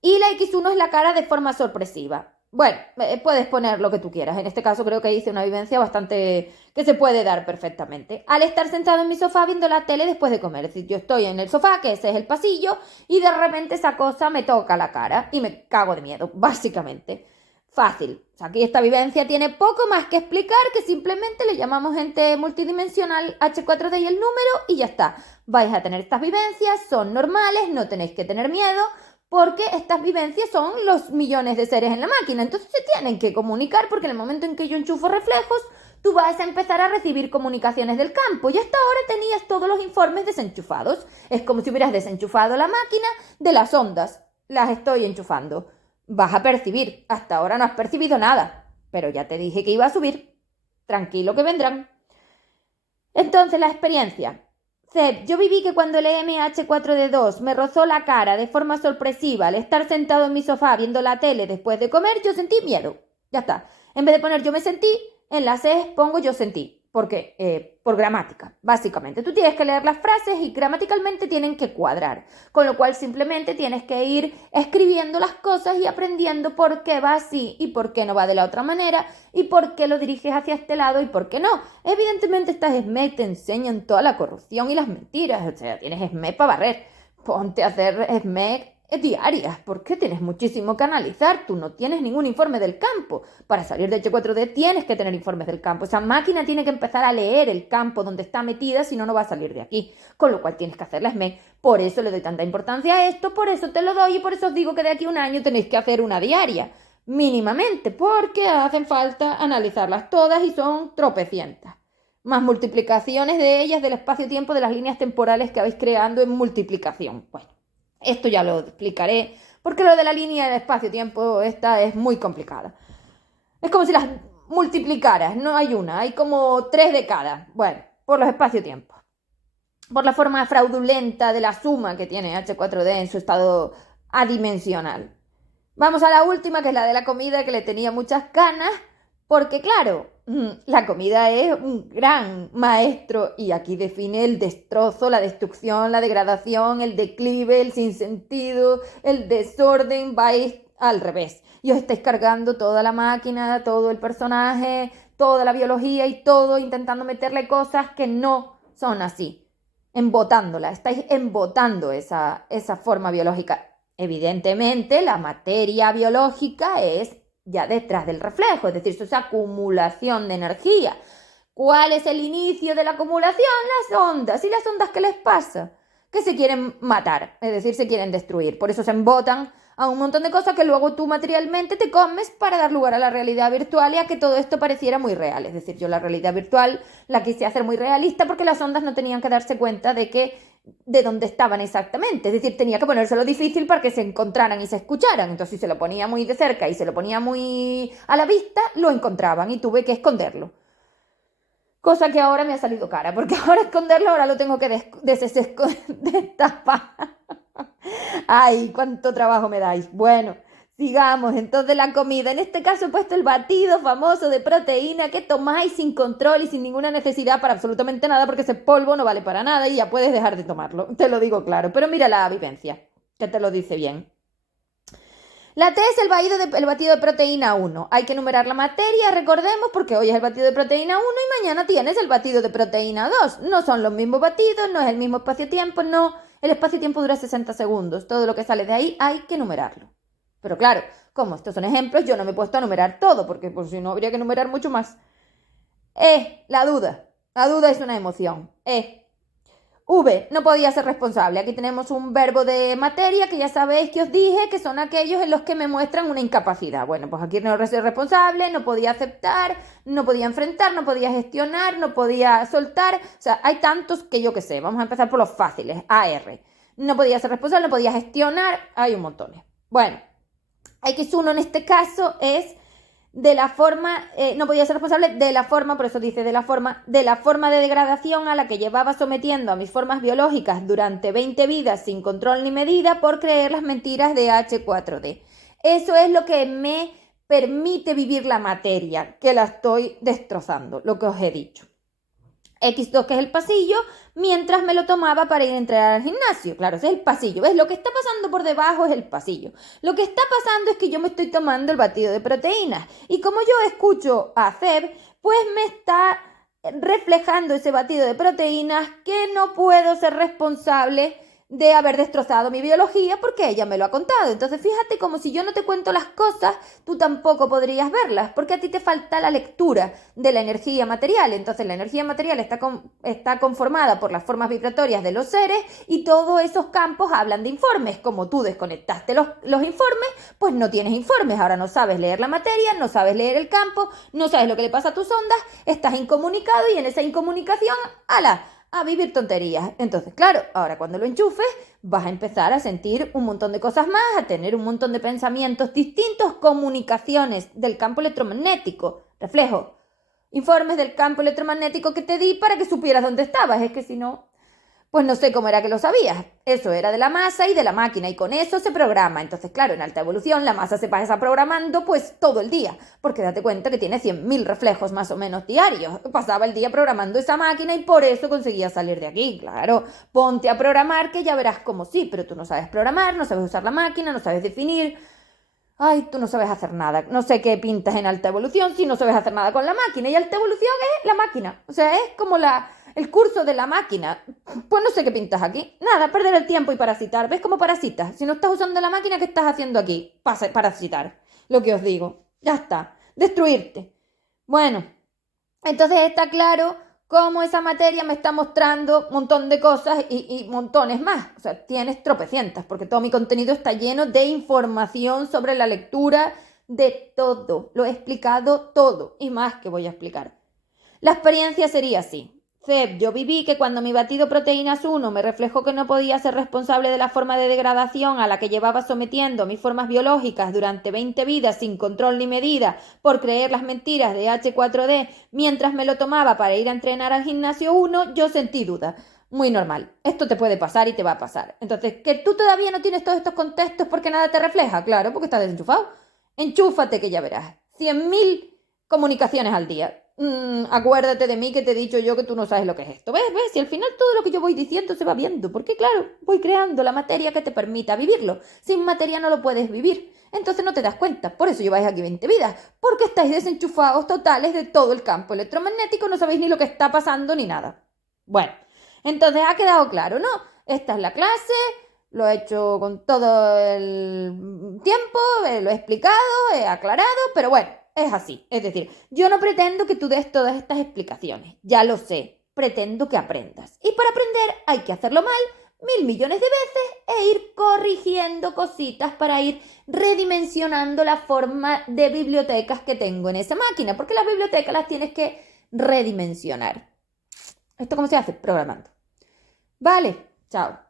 Y la X1 es la cara de forma sorpresiva. Bueno, puedes poner lo que tú quieras. En este caso creo que hice una vivencia bastante que se puede dar perfectamente. Al estar sentado en mi sofá viendo la tele después de comer. Es decir, yo estoy en el sofá, que ese es el pasillo, y de repente esa cosa me toca la cara y me cago de miedo, básicamente. Fácil. O sea, aquí esta vivencia tiene poco más que explicar, que simplemente le llamamos ente multidimensional H4D y el número y ya está. Vais a tener estas vivencias, son normales, no tenéis que tener miedo, porque estas vivencias son los millones de seres en la máquina. Entonces se tienen que comunicar, porque en el momento en que yo enchufo reflejos, tú vas a empezar a recibir comunicaciones del campo. Y hasta ahora tenías todos los informes desenchufados. Es como si hubieras desenchufado la máquina de las ondas. Las estoy enchufando. Vas a percibir. Hasta ahora no has percibido nada. Pero ya te dije que iba a subir. Tranquilo que vendrán. Entonces la experiencia. Yo viví que cuando el MH4D2 me rozó la cara de forma sorpresiva al estar sentado en mi sofá viendo la tele después de comer, yo sentí miedo. Ya está. En vez de poner yo me sentí, en la C pongo yo sentí. ¿Por qué? Por gramática, básicamente. Tú tienes que leer las frases y gramaticalmente tienen que cuadrar. Con lo cual simplemente tienes que ir escribiendo las cosas y aprendiendo por qué va así y por qué no va de la otra manera y por qué lo diriges hacia este lado y por qué no. Evidentemente estas SME te enseñan toda la corrupción y las mentiras. O sea, tienes SME para barrer. Ponte a hacer SME diarias, porque tienes muchísimo que analizar. Tú no tienes ningún informe del campo. Para salir de H4D tienes que tener informes del campo. Esa máquina tiene que empezar a leer el campo donde está metida, si no, no va a salir de aquí. Con lo cual tienes que hacer la SME. Por eso le doy tanta importancia a esto, por eso te lo doy y por eso os digo que de aquí a un año tenéis que hacer una diaria. Mínimamente, porque hacen falta analizarlas todas y son tropecientas. Más multiplicaciones de ellas del espacio-tiempo de las líneas temporales que habéis creando en multiplicación. Bueno. Esto ya lo explicaré, porque lo de la línea de espacio-tiempo esta es muy complicada. Es como si las multiplicaras, no hay una, hay como 3 de cada. Bueno, por los espacio-tiempos. por la forma fraudulenta de la suma que tiene H4D en su estado adimensional. Vamos a la última, que es la de la comida, que le tenía muchas ganas, porque claro, la comida es un gran maestro y aquí define el destrozo, la destrucción, la degradación, el declive, el sinsentido, el desorden, vais al revés. Y os estáis cargando toda la máquina, todo el personaje, toda la biología y todo, intentando meterle cosas que no son así, embotándola, estáis embotando esa forma biológica. Evidentemente, la materia biológica es ya detrás del reflejo, es decir, eso es acumulación de energía. ¿Cuál es el inicio de la acumulación? Las ondas. ¿Y las ondas qué les pasa? Que se quieren matar, es decir, se quieren destruir. Por eso se embotan a un montón de cosas que luego tú materialmente te comes para dar lugar a la realidad virtual y a que todo esto pareciera muy real. Es decir, yo la realidad virtual la quise hacer muy realista porque las ondas no tenían que darse cuenta de dónde estaban exactamente. Es decir, tenía que ponérselo difícil para que se encontraran y se escucharan. Entonces, si se lo ponía muy de cerca y se lo ponía muy a la vista, lo encontraban y tuve que esconderlo. Cosa que ahora me ha salido cara, porque ahora esconderlo, ahora lo tengo que destapar. Ay, cuánto trabajo me dais. Bueno, sigamos. Entonces la comida. En este caso he puesto el batido famoso de proteína que tomáis sin control y sin ninguna necesidad para absolutamente nada, porque ese polvo no vale para nada y ya puedes dejar de tomarlo. Te lo digo claro. Pero mira la vivencia, que te lo dice bien. La T es el batido de proteína 1. Hay que numerar la materia, recordemos, porque hoy es el batido de proteína 1 y mañana tienes el batido de proteína 2. No son los mismos batidos, no es el mismo espacio-tiempo, no. El espacio-tiempo dura 60 segundos. Todo lo que sale de ahí hay que numerarlo. Pero claro, como estos son ejemplos, yo no me he puesto a numerar todo, porque por si no habría que numerar mucho más. La duda. La duda es una emoción. V, no podía ser responsable. Aquí tenemos un verbo de materia que ya sabéis que os dije que son aquellos en los que me muestran una incapacidad. Bueno, pues aquí no soy responsable, no podía aceptar, no podía enfrentar, no podía gestionar, no podía soltar. O sea, hay tantos que yo qué sé. Vamos a empezar por los fáciles. AR. No podía ser responsable, no podía gestionar. Hay un montón. Bueno, X1 en este caso es de la forma, no podía ser responsable de la forma, por eso dice de la forma de degradación a la que llevaba sometiendo a mis formas biológicas durante 20 vidas sin control ni medida por creer las mentiras de H4D. Eso es lo que me permite vivir la materia, que la estoy destrozando, lo que os he dicho. X2, que es el pasillo, mientras me lo tomaba para ir a entrenar al gimnasio. Claro, ese es el pasillo. ¿Ves? Lo que está pasando por debajo es el pasillo. Lo que está pasando es que yo me estoy tomando el batido de proteínas. Y como yo escucho a Feb, pues me está reflejando ese batido de proteínas que no puedo ser responsable de haber destrozado mi biología porque ella me lo ha contado. Entonces fíjate, como si yo no te cuento las cosas, tú tampoco podrías verlas, porque a ti te falta la lectura de la energía material. Entonces la energía material está conformada por las formas vibratorias de los seres y todos esos campos hablan de informes. Como tú desconectaste los informes, pues no tienes informes. Ahora no sabes leer la materia, no sabes leer el campo, no sabes lo que le pasa a tus ondas, estás incomunicado y en esa incomunicación, a vivir tonterías. Entonces, claro, ahora cuando lo enchufes vas a empezar a sentir un montón de cosas más, a tener un montón de pensamientos distintos, comunicaciones del campo electromagnético, reflejo, informes del campo electromagnético que te di para que supieras dónde estabas. Es que si no, pues no sé cómo era que lo sabías. Eso era de la masa y de la máquina y con eso se programa. Entonces, claro, en alta evolución la masa se pasa programando pues todo el día, porque date cuenta que tiene 100.000 reflejos más o menos diarios. Pasaba el día programando esa máquina y por eso conseguía salir de aquí. Claro, ponte a programar que ya verás cómo sí, pero tú no sabes programar, no sabes usar la máquina, no sabes definir. Ay, tú no sabes hacer nada. No sé qué pintas en alta evolución si no sabes hacer nada con la máquina. Y alta evolución es la máquina. O sea, es como el curso de la máquina. Pues no sé qué pintas aquí. Nada, perder el tiempo y parasitar. ¿Ves cómo parasitas? Si no estás usando la máquina, ¿qué estás haciendo aquí? Parasitar. Lo que os digo. Ya está. Destruirte. Bueno, entonces está claro cómo esa materia me está mostrando un montón de cosas y montones más. O sea, tienes tropecientas, porque todo mi contenido está lleno de información sobre la lectura de todo. Lo he explicado todo y más que voy a explicar. La experiencia sería así. Feb, yo viví que cuando mi batido proteínas 1 me reflejó que no podía ser responsable de la forma de degradación a la que llevaba sometiendo mis formas biológicas durante 20 vidas sin control ni medida por creer las mentiras de H4D mientras me lo tomaba para ir a entrenar al gimnasio 1, yo sentí duda. muy normal. Esto te puede pasar y te va a pasar. Entonces, que tú todavía no tienes todos estos contextos porque nada te refleja, claro, porque estás desenchufado. Enchúfate que ya verás. 100.000 comunicaciones al día. Acuérdate de mí que te he dicho yo que tú no sabes lo que es esto. ¿Ves? ¿Ves? Y al final todo lo que yo voy diciendo se va viendo. Porque claro, voy creando la materia que te permita vivirlo. Sin materia no lo puedes vivir. Entonces no te das cuenta. Por eso lleváis aquí 20 vidas. Porque estáis desenchufados totales de todo el campo electromagnético. No sabéis ni lo que está pasando ni nada. Bueno, entonces ha quedado claro, ¿no? Esta es la clase. Lo he hecho con todo el tiempo, lo he explicado, he aclarado, pero bueno, es así. Es decir, yo no pretendo que tú des todas estas explicaciones, ya lo sé, pretendo que aprendas. Y para aprender hay que hacerlo mal 1.000 millones de veces e ir corrigiendo cositas para ir redimensionando la forma de bibliotecas que tengo en esa máquina, porque las bibliotecas las tienes que redimensionar. ¿Esto cómo se hace? Programando. Vale, chao.